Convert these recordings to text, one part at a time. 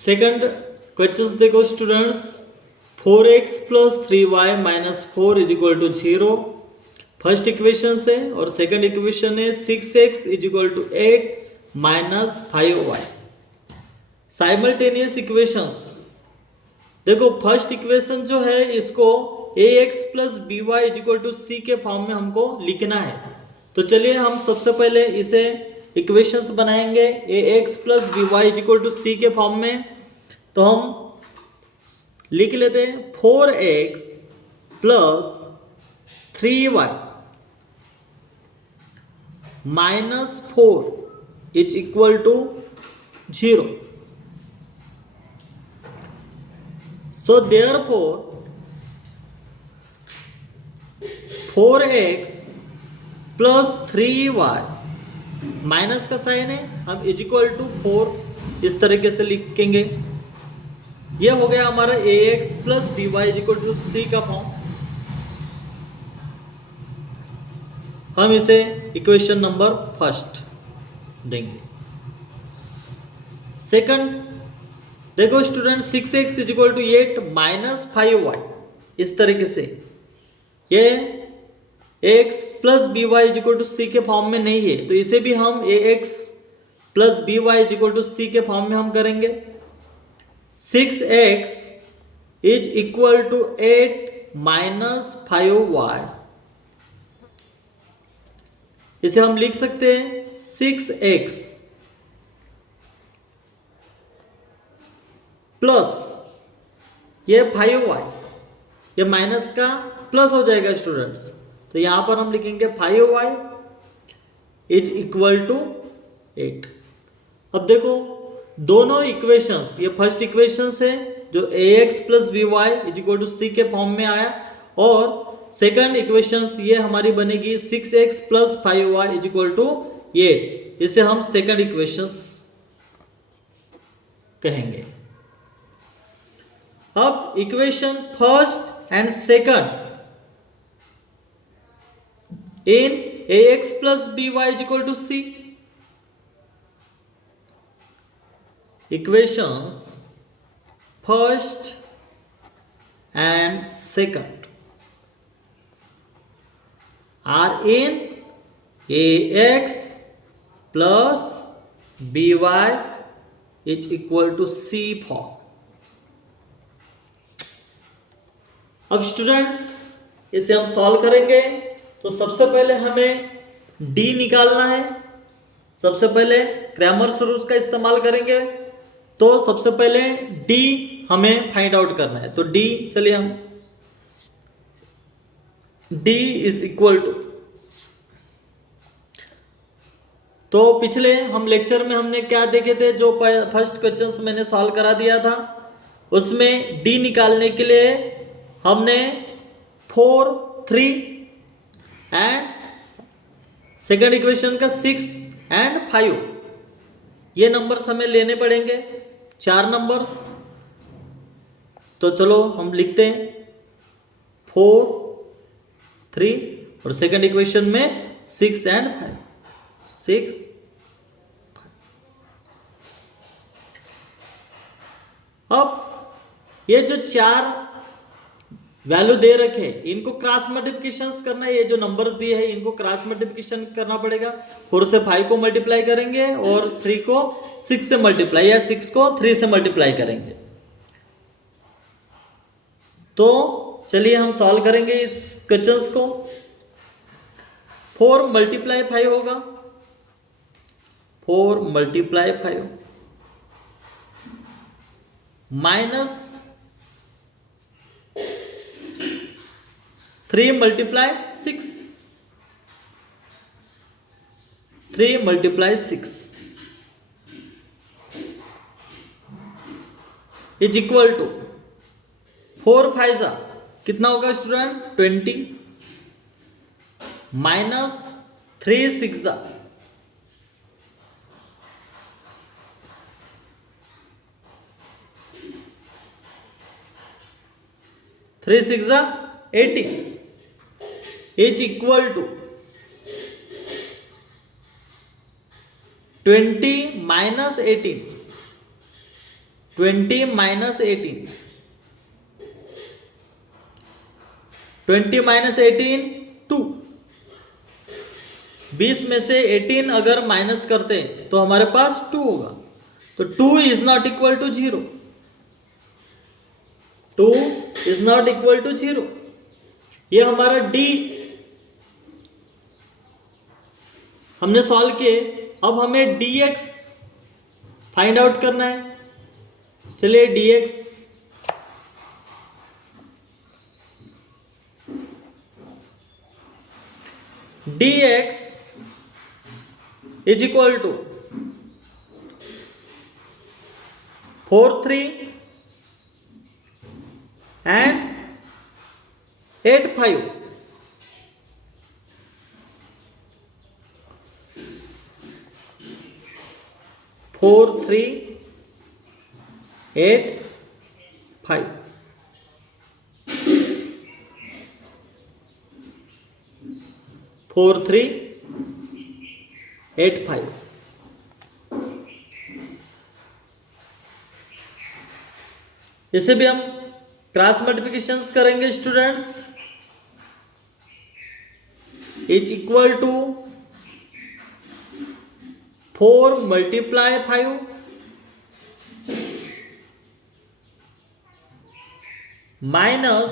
Second question देखो students, 4x plus 3y minus 4 is equal to 0 first equation से, और second equation है 6x is equal to 8 minus 5y। Simultaneous equations देखो, first equation जो है इसको ax plus by is equal to c के form में हमको लिखना है। तो चलिए हम सबसे पहले इसे इक्वेशंस बनाएंगे ax plus by is equal to c के फॉर्म में। तो हम लिख लेते हैं 4x plus 3y minus 4 is equal to 0। So therefore 4x plus 3y minus का साइन है, हम इज इक्वल टू 4 इस तरीके से लिखेंगे। ये हो गया हमारा ax plus by is equal to c का फॉर्म। हम इसे इक्वेशन नंबर फर्स्ट देंगे। सेकंड देखो student, 6x is equal to 8 minus 5y इस तरीके से, ये ax plus by is equal to c के फॉर्म में नहीं है, तो इसे भी हम ax plus by is equal to c के फॉर्म में हम करेंगे। 6x is equal to 8 minus 5y, इसे हम लिख सकते हैं 6x प्लस ये 5y, ये माइनस का प्लस हो जाएगा स्टूडेंट्स, तो यहां पर हम लिखेंगे 5y इज इक्वल टू 8। अब देखो दोनों इक्वेशंस, ये फर्स्ट इक्वेशन है जो ax plus by is equal to c के फॉर्म में आया, और सेकंड इक्वेशंस ये हमारी बनेगी 6x plus 5y is equal to 8। इसे हम सेकंड इक्वेशंस कहेंगे। अब equation first and second in ax plus by is equal to c, equations first and second are in ax plus by is equal to c form. अब students इसे हम solve करेंगे, तो सबसे पहले हमें d निकालना है। सबसे पहले क्रैमर्स रूल्स का इस्तेमाल करेंगे, तो सबसे पहले d हमें फाइंड आउट करना है। तो d, चलिए हम d इज इक्वल टू, तो पिछले हम लेक्चर में हमने क्या देखे थे, जो फर्स्ट क्वेश्चन मैंने सॉल्व करा दिया था, उसमें d निकालने के लिए हमने 4, 3 एंड सेकेंड इक्वेशन का 6 एंड 5 ये नंबर्स हमें लेने पड़ेंगे, 4 नंबर्स। तो चलो हम लिखते हैं 4, 3 और सेकेंड इक्वेशन में 6 एंड 5, 6। अब ये जो 4 वैल्यू दे रखे इनको क्रॉस मल्टीप्लिकेशन करना है। ये जो नंबर्स दिए हैं इनको क्रॉस मल्टीप्लिकेशन करना पड़ेगा। 4 से 5 को मल्टीप्लाई करेंगे और 3 को 6 से मल्टीप्लाई, या 6 को 3 से मल्टीप्लाई करेंगे। तो चलिए हम सॉल्व करेंगे इस क्वेश्चंस को। 4 मल्टीप्लाई 5 होगा, 4 multiply 5 minus 3 multiply 6, 3 multiply 6 is equal to 4 5 कितना होगा student, 20 minus 3 6 3 6 80 is equal to 20 minus 18, 20 minus 18, 20 minus 18 2। 20 में से 18 अगर माइनस करते हैं तो हमारे पास 2 होगा। तो 2 is not equal to 0, 2 is not equal to 0। ये हमारा डी हमने सॉल्व किए। अब हमें dx फाइंड आउट करना है। चलिए dx is equal to 4 3 and 8 5। 4 3 8 5। 4 3 8 5। इसे भी हम क्रॉस मल्टीप्लिकेशंस करेंगे students. Is equal to 4 multiply 5 minus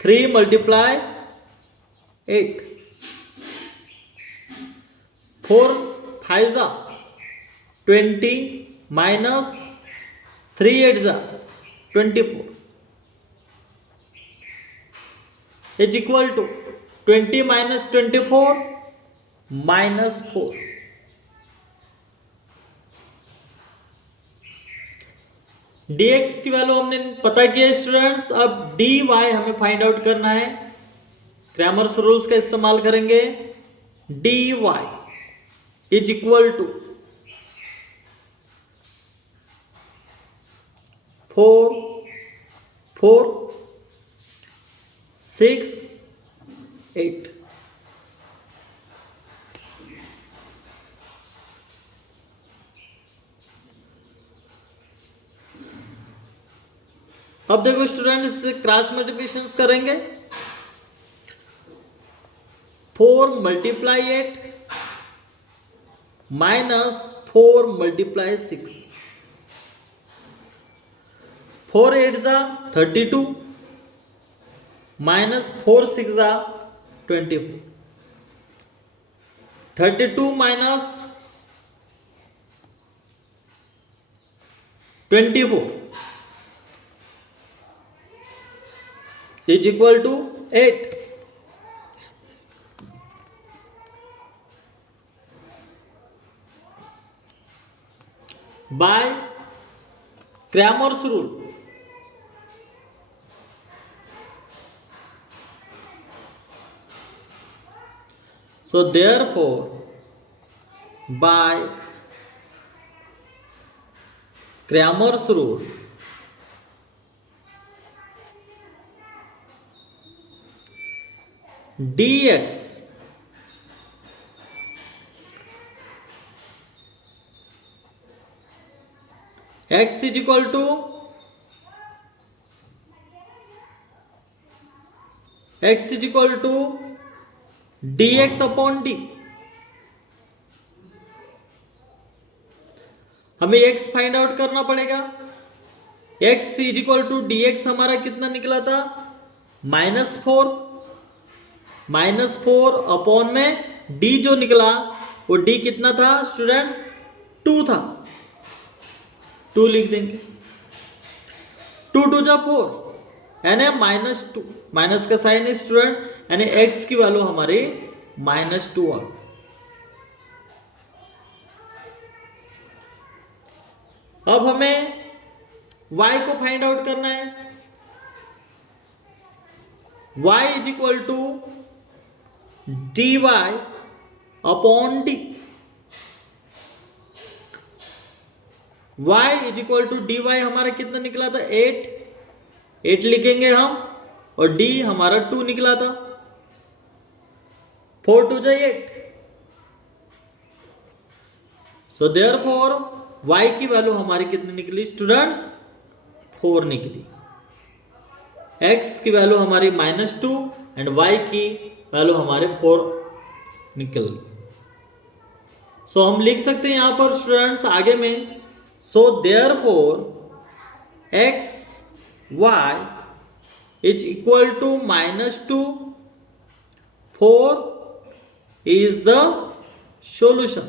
3 multiply 8। 4 5 जा 20 माइनस 3 8 जा 24 is equal to 20 minus 24 minus 4। dx की वैल्यू हमने पता किया स्टूडेंट्स। अब dy हमें फाइंड आउट करना है। क्रैमर्स रूल्स का इस्तेमाल करेंगे। dy is equal to 4 4 6 8। अब देखो स्टूडेंट, इससे क्रॉस मल्टीप्लिकेशंस करेंगे। 4 मल्टीप्लाई 8 माइनस 4 मल्टीप्लाई 6। 4 8 जा 32 माइनस 4 6 जा 24। 32 minus 24 is equal to 8। By Cramer's rule, so therefore by Cramer's rule dx x is equal to dx upon D. हमें x find out करना पड़ेगा। x is equal to D X हमारा कितना निकला था? -4 upon में d जो निकला वो d कितना था स्टूडेंट्स? 2 था। 2 लिख देंगे। 2 2 जा 4 यानी -2, माइनस का साइन है स्टूडेंट, यानी x की वैल्यू हमारी -2 आ। अब हमें y को फाइंड आउट करना है। y is equal to dy upon D. y is equal to dy हमारा कितना निकला था? 8 लिखेंगे हम, और d हमारा 2 निकला था। 4 2 जा 8। सो देयरफॉर y की वैल्यू हमारी कितनी निकली स्टूडेंट्स? 4 निकली। x की वैल्यू हमारी -2 एंड y की वैल्यू हमारे 4 निकल। सो हम लिख सकते हैं यहां पर स्टूडेंट्स आगे में, so therefore x y is equal to -2 4 is the solution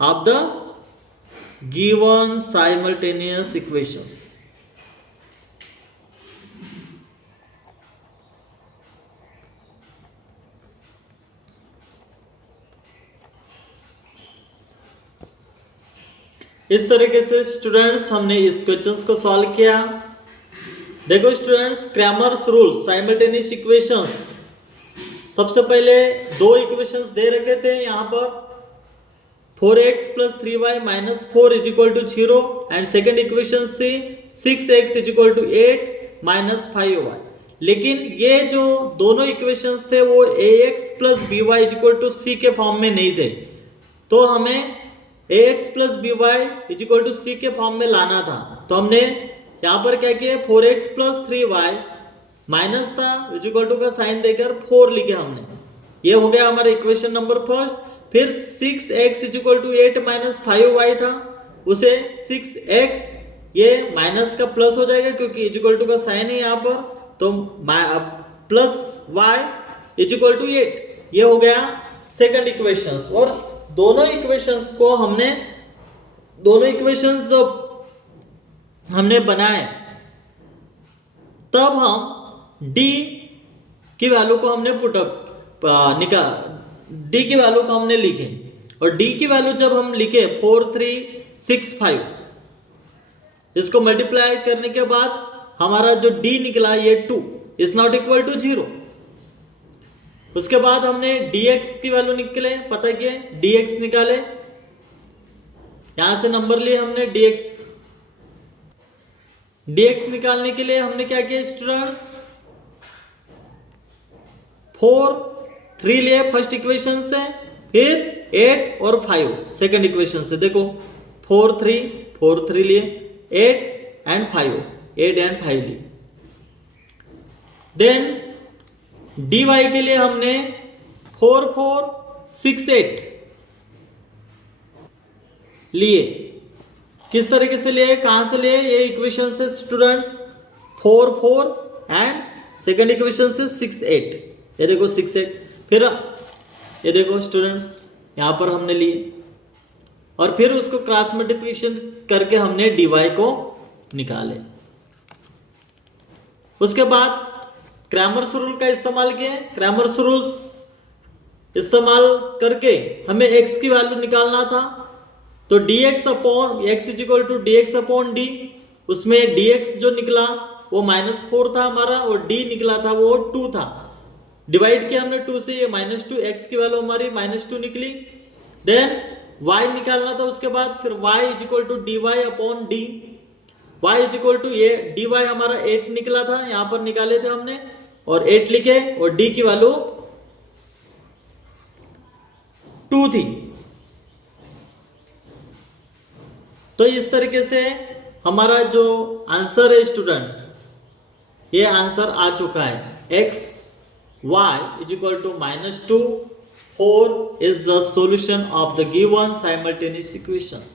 of the given simultaneous equations. इस तरीके से स्टूडेंट्स हमने इस क्वेश्चंस को सॉल्व किया। देखो students, Cramer's rule simultaneous equations, सबसे पहले दो इक्वेशंस दे रखे थे यहाँ पर 4x + 3y - 4 = 0 and second equation थी 6x = 8 - 5y। लेकिन ये जो दोनों इक्वेशंस थे वो ax + by = c के फॉर्म में नहीं थे, तो हमें ax + by = c के फॉर्म में लाना था। तो हमने यहाँ पर क्या किया, 4x + 3y माइनस था इक्वल टू का साइन देकर 4 लिखे हमने। ये हो गया हमारा इक्वेशन नंबर फर्स्ट। फिर 6x = 8 - 5y था, उसे 6x ये माइनस का प्लस हो जाएगा क्योंकि इक्वल टू का साइन है यहाँ पर, तो + y = 8। ये हो गया सेकंड इक्वेशंस। और दोनों इक्वेशंस हमने बनाए, तब हम d की वैल्यू को हमने d की वैल्यू को हमने लिखे, और d की वैल्यू जब हम लिखे 4 3 6 5, इसको मल्टीप्लाई करने के बाद हमारा जो d निकला ये 2 इज नॉट इक्वल टू 0। उसके बाद हमने dx की वैल्यू निकले, पता किए dx निकाले, यहां से नंबर लिए हमने dx निकालने के लिए हमने क्या किया स्टूडेंट्स, 4 3 लिए फर्स्ट इक्वेशन से, फिर 8 और 5 सेकंड इक्वेशन से। देखो 4 3 लिए, 8 एंड 5 लिए। देन dy के लिए हमने 4 4 6 8 लिए। किस तरीके से लिए, कहां से लिए, ये इक्वेशन से स्टूडेंट्स 4 4 एंड सेकंड इक्वेशन से 6 8। ये देखो 6 8, फिर ये देखो स्टूडेंट्स यहां पर हमने लिए, और फिर उसको क्रॉस मल्टीप्लिकेशन करके हमने dy को निकाले। उसके बाद क्रैमर्स रूल का इस्तेमाल किया। क्रैमर्स रूल इस्तेमाल करके हमें x की वैल्यू निकालना था, तो dx = dx/d, उसमें dx जो निकला वो -4 था हमारा, और d निकला था वो 2 था। डिवाइड किया हमने 2 से, ये -2, x की वैल्यू हमारी -2 निकली। देन y निकालना था उसके बाद, फिर y = dy/d, y = ये dy हमारा 8 निकला था, यहां पर निकाले थे हमने, और 8 लिखे, और d की वैल्यू 2 थी। तो इस तरीके से हमारा जो आंसर है स्टूडेंट्स, ये आंसर आ चुका है। x y = -2 4 is the solution of the given simultaneous equations.